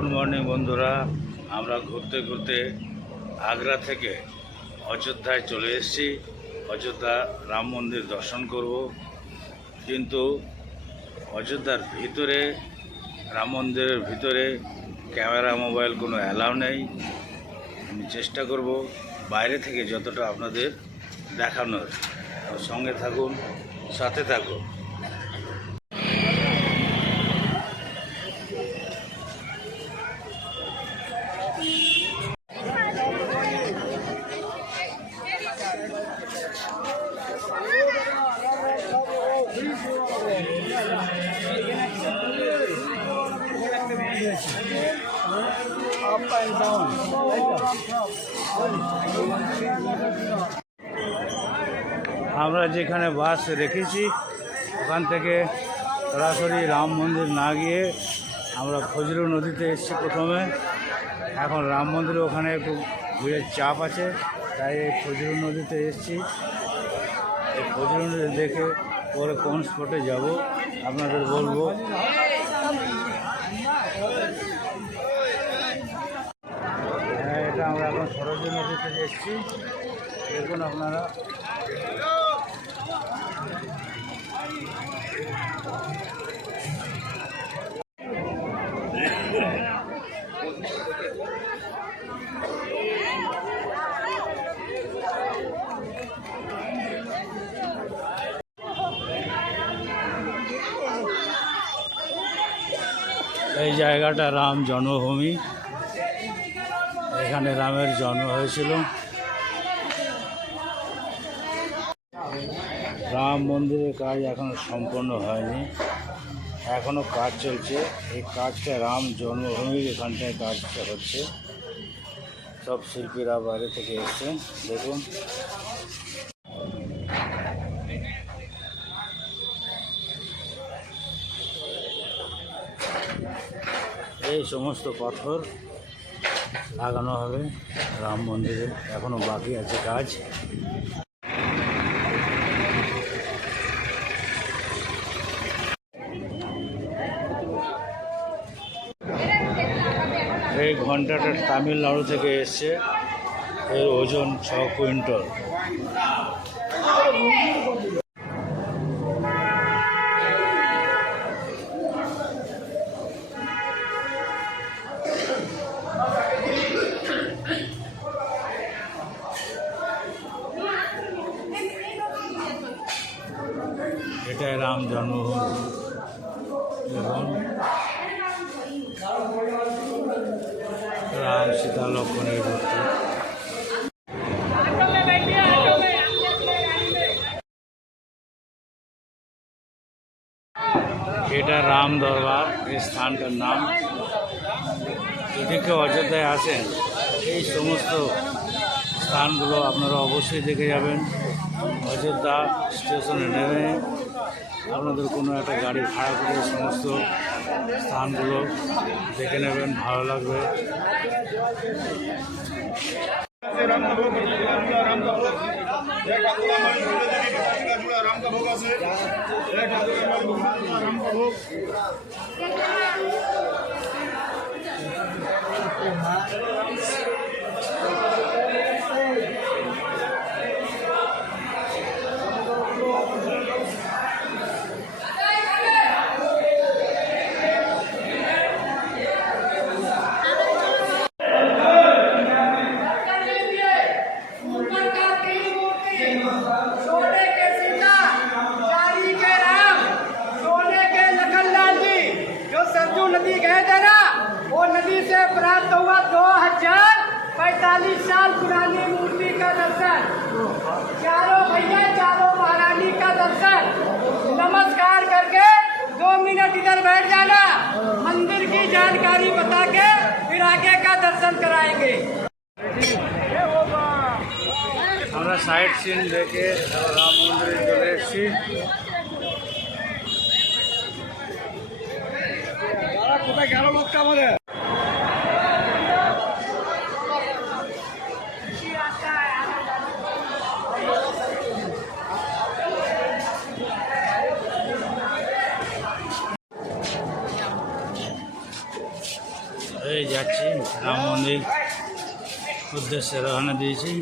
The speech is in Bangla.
গুড মর্নিং বন্ধুরা, আমরা ঘুরতে ঘুরতে আগ্রা থেকে অযোধ্যায় চলে এসেছি। অযোধ্যা রাম মন্দির দর্শন করব, কিন্তু অযোধ্যার ভিতরে রাম মন্দিরের ভিতরে ক্যামেরা মোবাইল কোনো অ্যালাউ নেই। আমি চেষ্টা করব বাইরে থেকে যতটা আপনাদের দেখানোর। সঙ্গে থাকুন, সাথে থাকুন। আমরা যেখানে বাস রেখেছি ওখান থেকে সরাসরি রাম মন্দির না গিয়ে আমরা ফজলু নদীতে এসেছি প্রথমে। এখন রাম মন্দিরে ওখানে একটু ভিড়ের চাপ আছে, তাই এই ফজলু নদীতে এসেছি। এই ফজলু নদী দেখে পরে কোন স্পটে যাব আপনাদের বলবো। হ্যাঁ, এটা আমরা এখন সরজু নদীতে এসেছি। দেখুন আপনারা, এই জায়গাটা রাম জন্মভূমি। এখানে রামের জন্ম হয়েছিল। রাম মন্দিরের কাজ এখনো সম্পন্ন হয়নি, এখনো কাজ চলছে। এই কাজটা রাম জন্মভূমির এখানটায় কাজটা হচ্ছে। সব শিল্পীরা বাইরে থেকে এসছে। দেখুন, এই সমস্ত পাথর লাগানো হবে রাম মন্দিরে। এখনো বাকি আছে কাজ। এই ঘন্টাটা তামিলনাড়ু থেকে এসছে। এর ওজন 6 কুইন্টাল। এটাই রাম জন্মভূমি। এবং রাম সীতা লক্ষ্মণের মূর্তি। এটা রাম দরবার, এই স্থানটার নাম। যদি কেউ অযোধ্যায় আসেন, এই সমস্ত স্থানগুলো আপনারা অবশ্যই দেখে যাবেন। অযোধ্যা স্টেশনে নেমে আপনাদের কোনো একটা গাড়ি ভাড়া করে সমস্ত স্থানগুলো দেখে নেবেন, ভালো লাগবে। नदी गए थे ना, वो नदी से प्राप्त हुआ 2045 साल पुरानी मूर्ति का दर्शन। चारों भैया, चारों महारानी का दर्शन। नमस्कार करके 2 मिनट इधर बैठ जाना, मंदिर की जानकारी बता के फिर आगे का दर्शन कराएंगे। আমরা সাইড সিন দেখে রাম মন্দিরে চলে এসেছি। কোথায় গেল লোকটা আমাদের? এই যাচ্ছি রাম মন্দির উদ্দেশ্যে রওনা দিয়েছি।